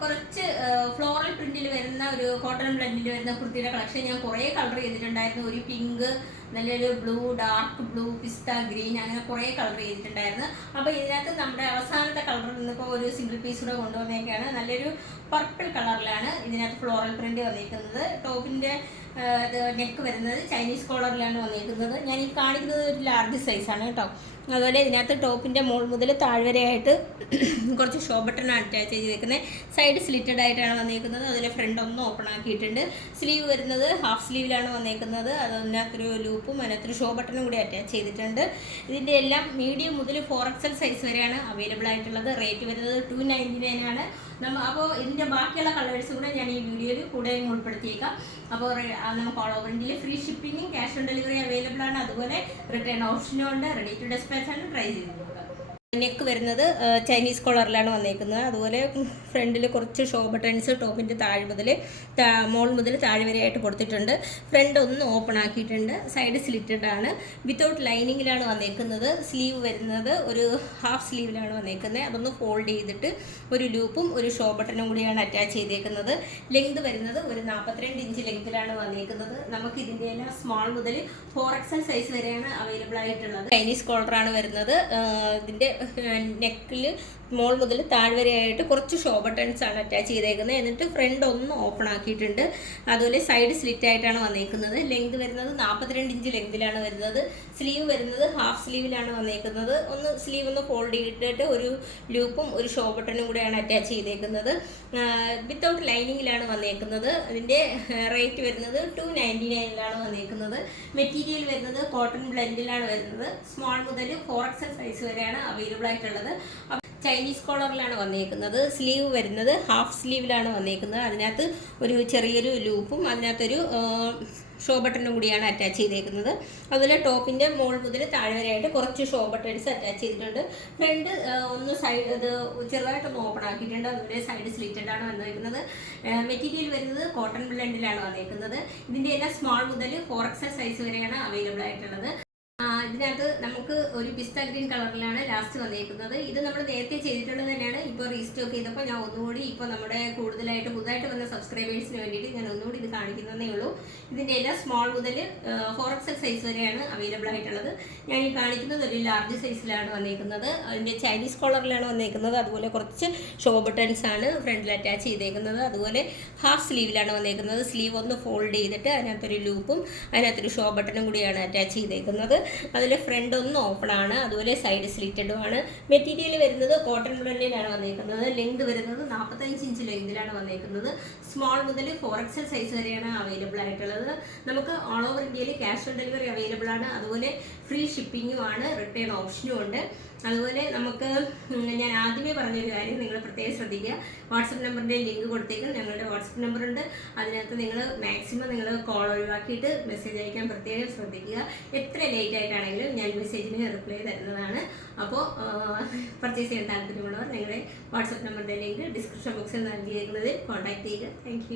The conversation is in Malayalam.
കുറച്ച് ഫ്ലോറൽ പ്രിന്റിൽ വരുന്ന ഒരു കോട്ടൺ ബ്ലെൻഡിൽ വരുന്ന കുർത്തിയുടെ കളക്ഷൻ ഞാൻ കുറേ കളർ ചെയ്തിട്ടുണ്ടായിരുന്നു. ഒരു പിങ്ക്, നല്ലൊരു ബ്ലൂ, ഡാർക്ക് ബ്ലൂ, പിസ്ത ഗ്രീൻ, അങ്ങനെ കുറേ കളർ ചെയ്തിട്ടുണ്ടായിരുന്നു. അപ്പോൾ ഇതിനകത്ത് നമ്മുടെ അവസാനത്തെ കളർ നിന്നിപ്പോൾ ഒരു സിംഗിൾ പീസ് കൂടെ കൊണ്ടുവന്നേക്കാണ്. നല്ലൊരു പർപ്പിൾ കളറിലാണ് ഇതിനകത്ത് ഫ്ലോറൽ പ്രിന്റ് വന്നിരിക്കുന്നത്. ടോപ്പിൻ്റെ നെക്ക് വരുന്നത് ചൈനീസ് കോളറിലാണ് വന്നിരിക്കുന്നത്. ഞാൻ ഈ കാണിക്കുന്നത് ഒരു ലാർജ് സൈസാണ് കേട്ടോ. അതുപോലെ ഇതിനകത്ത് ടോപ്പിൻ്റെ മുകൾ മുതൽ താഴ്വരയായിട്ട് കുറച്ച് ഷോ ബട്ടണാണ് അറ്റാച്ച് ചെയ്തേക്കുന്നത്. സൈഡ് സ്ലിറ്റഡ് ആയിട്ടാണ് വന്നിരിക്കുന്നത്. അതിലെ ഫ്രണ്ട് ഒന്ന് ഓപ്പൺ ആക്കിയിട്ടുണ്ട്. സ്ലീവ് വരുന്നത് ഹാഫ് സ്ലീവിലാണ് വന്നിരിക്കുന്നത്. അതിനകത്തൊരു ലൂപ്പും അതിനകത്തൊരു ഷോ ബട്ടണും കൂടി അറ്റാച്ച് ചെയ്തിട്ടുണ്ട്. ഇതിൻ്റെ എല്ലാം മീഡിയം മുതൽ 4XL സൈസ് വരെയാണ് അവൈലബിൾ ആയിട്ടുള്ളത്. റേറ്റ് വരുന്നത് 299 ആണ്. അപ്പോൾ ഇതിൻ്റെ ബാക്കിയുള്ള കളേഴ്സും കൂടെ ഞാൻ ഈ വീഡിയോയിൽ കൂടെ ഉൾപ്പെടുത്തിയേക്കാം. അപ്പോൾ നമുക്ക് ഓൾ ഓവർ ഇന്ത്യയിൽ ഫ്രീ ഷിപ്പിങ്ങും ക്യാഷ് ഓൺ ഡെലിവറി അവൈലബിൾ ആണ്. അതുപോലെ റിട്ടേൺ ഓപ്ഷനും ഉണ്ട്. റെഡി ടു ഡെസ്പാച്ച് ആണ്. ട്രൈ ചെയ്ത് നോക്കുക. നെക്ക് വരുന്നത് ചൈനീസ് കോളറിലാണ് വന്നേക്കുന്നത്. അതുപോലെ ഫ്രണ്ടിൽ കുറച്ച് ഷോ ബട്ടൺസ് ടോപ്പിൻ്റെ താഴെ മുതൽ മോൾ മുതൽ താഴെ വരെയായിട്ട് കൊടുത്തിട്ടുണ്ട്. ഫ്രണ്ട് ഒന്ന് ഓപ്പൺ ആക്കിയിട്ടുണ്ട്. സൈഡ് സ്ലിറ്റഡ് ആണ്. വിത്തൗട്ട് ലൈനിങ്ങിലാണ് വന്നേക്കുന്നത്. സ്ലീവ് വരുന്നത് ഒരു ഹാഫ് സ്ലീവിലാണ് വന്നേക്കുന്നത്. അതൊന്ന് ഫോൾഡ് ചെയ്തിട്ട് ഒരു ലൂപ്പും ഒരു ഷോ ബട്ടണും കൂടിയാണ് അറ്റാച്ച് ചെയ്തേക്കുന്നത്. ലെങ്ത് വരുന്നത് ഒരു 42 ഇഞ്ച് ലെങ്തിലാണ് വന്നേക്കുന്നത്. നമുക്ക് ഇതിൻ്റെ എല്ലാം സ്മോൾ മുതൽ 4XL സൈസ് വരെയാണ് അവൈലബിൾ ആയിട്ടുള്ളത്. ചൈനീസ് കോളറാണ് വരുന്നത്. ഇതിൻ്റെ നെക്കിൽ മോൾ മുതൽ താഴ്വരയായിട്ട് കുറച്ച് ഷോ ബട്ടൺസ് ആണ് അറ്റാച്ച് ചെയ്തേക്കുന്നത്. എന്നിട്ട് ഫ്രണ്ട് ഒന്ന് ഓപ്പൺ ആക്കിയിട്ടുണ്ട്. അതുപോലെ സൈഡ് സ്ലിറ്റ് ആയിട്ടാണ് വന്നേക്കുന്നത്. ലെങ്ത് വരുന്നത് 42 ഇഞ്ച് ലെങ്തിലാണ് വരുന്നത്. സ്ലീവ് വരുന്നത് ഹാഫ് സ്ലീവിലാണ് വന്നേക്കുന്നത്. സ്ലീവ് ഒന്ന് ഫോൾഡ് ചെയ്തിട്ട് ഒരു ലൂപ്പും ഒരു ഷോ ബട്ടണും കൂടെയാണ് അറ്റാച്ച് ചെയ്തേക്കുന്നത്. വിത്തൗട്ട് ലൈനിങ്ങിലാണ് വന്നേക്കുന്നത്. അതിൻ്റെ റേറ്റ് വരുന്നത് 299 വന്നേക്കുന്നത്. മെറ്റീരിയൽ വരുന്നത് കോട്ടൺ ബ്ലെൻഡിലാണ് വരുന്നത്. സ്മോൾ മുതൽ 4XL സൈസ് വരെയാണ് അവൈലബിൾ ആയിട്ടുള്ളത്. ചൈനീസ് കോളറിലാണ് വന്നേക്കുന്നത്. സ്ലീവ് വരുന്നത് ഹാഫ് സ്ലീവിലാണ് വന്നേക്കുന്നത്. അതിനകത്ത് ഒരു ചെറിയൊരു ലൂപ്പും അതിനകത്തൊരു ഷോ ബട്ടണും കൂടിയാണ് അറ്റാച്ച് ചെയ്തേക്കുന്നത്. അതുപോലെ ടോപ്പിൻ്റെ മോൾ മുതൽ താഴെ വരെയായിട്ട് കുറച്ച് ഷോ ബട്ടൺസ് അറ്റാച്ച് ചെയ്തിട്ടുണ്ട്. ഫ്രണ്ട് ഒന്ന് സൈഡ് ഇത് ചെറുതായിട്ടൊന്ന് ഓപ്പൺ ആക്കിയിട്ടുണ്ട്. അതുപോലെ സൈഡ് സ്ലിറ്റഡ് ആണ് വന്നിരിക്കുന്നത്. മെറ്റീരിയൽ വരുന്നത് കോട്ടൺ ബ്ലെൻഡിലാണ് വന്നിരിക്കുന്നത്. ഇതിൻ്റെ എല്ലാം സ്മോൾ മുതൽ 4XL സൈസ് വരെയാണ് അവൈലബിൾ ആയിട്ടുള്ളത്. ഇതിനകത്ത് നമുക്ക് ഒരു പിസ്ത ഗ്രീൻ കളറിലാണ് ലാസ്റ്റ് വന്നിരിക്കുന്നത്. ഇത് നമ്മൾ നേരത്തെ ചെയ്തിട്ടുള്ളത് തന്നെയാണ്. ഇപ്പോൾ റീസ്റ്റോക്ക് ചെയ്തപ്പോൾ ഞാൻ ഒന്നുകൂടി ഇപ്പോൾ നമ്മുടെ കൂടുതലായിട്ട് പുതുതായിട്ട് വന്ന സബ്സ്ക്രൈബേഴ്സിന് വേണ്ടിയിട്ട് ഞാൻ ഒന്നുകൂടി ഇത് കാണിക്കുന്നതേ ഉള്ളൂ. ഇതിൻ്റെ എല്ലാം സ്മോൾ മുതൽ 4XL സൈസ് വരെയാണ് അവൈലബിൾ ആയിട്ടുള്ളത്. ഞാൻ ഈ കാണിക്കുന്നത് ഒരു ലാർജ് സൈസിലാണ് വന്നിരിക്കുന്നത്. അതിൻ്റെ ചൈനീസ് കോളറിലാണ് വന്നിരിക്കുന്നത്. അതുപോലെ കുറച്ച് ഷോ ബട്ടൺസ് ആണ് ഫ്രണ്ടിൽ അറ്റാച്ച് ചെയ്തേക്കുന്നത്. അതുപോലെ ഹാഫ് സ്ലീവിലാണ് വന്നിരിക്കുന്നത്. സ്ലീവ് ഒന്ന് ഫോൾഡ് ചെയ്തിട്ട് അതിനകത്തൊരു ലൂപ്പും അതിനകത്തൊരു ഷോ ബട്ടണും കൂടിയാണ് അറ്റാച്ച് ചെയ്തേക്കുന്നത്. അതിൽ ഫ്രണ്ട് ഒന്ന് ഓപ്പൺ ആണ്. അതുപോലെ സൈഡ് സ്ലിറ്റഡും ആണ്. മെറ്റീരിയൽ വരുന്നത് കോട്ടൺ ബ്ലെൻഡിലാണ് വന്നിരിക്കുന്നത്. ലെങ്ത് വരുന്നത് 45 ഇഞ്ച് ലെങ്തിലാണ് വന്നിരിക്കുന്നത്. സ്മോൾ മുതൽ 4XL സൈസ് വരെയാണ് അവൈലബിൾ ആയിട്ടുള്ളത്. നമുക്ക് ഓൾ ഓവർ ഇന്ത്യയിൽ ക്യാഷ് ഓൺ ഡെലിവറി അവൈലബിൾ ആണ്. അതുപോലെ ഫ്രീ ഷിപ്പിങ്ങും ആണ്. റിട്ടേൺ ഓപ്ഷനും ഉണ്ട്. അതുപോലെ നമുക്ക് ഞാൻ ആദ്യമേ പറഞ്ഞൊരു കാര്യം നിങ്ങൾ പ്രത്യേകം ശ്രദ്ധിക്കുക. വാട്സപ്പ് നമ്പറിൻ്റെ ലിങ്ക് കൊടുത്തേക്കും. ഞങ്ങളുടെ വാട്സപ്പ് നമ്പറുണ്ട്. അതിനകത്ത് നിങ്ങൾ മാക്സിമം നിങ്ങൾ കോൾ ഒഴിവാക്കിയിട്ട് മെസ്സേജ് അയക്കാൻ പ്രത്യേകം ശ്രദ്ധിക്കുക. എത്ര ലേറ്റ് ആയിട്ടാണെങ്കിലും ഞാൻ മെസ്സേജിന് റിപ്ലൈ തരുന്നതാണ്. അപ്പോൾ പർച്ചേസ് ചെയ്യാൻ താല്പര്യമുള്ളവർ നിങ്ങളുടെ വാട്സപ്പ് നമ്പറിൻ്റെ ലിങ്ക് ഡിസ്ക്രിപ്ഷൻ ബോക്സിൽ നൽകിയിരിക്കുന്നതിൽ കോൺടാക്ട് ചെയ്യുക. താങ്ക്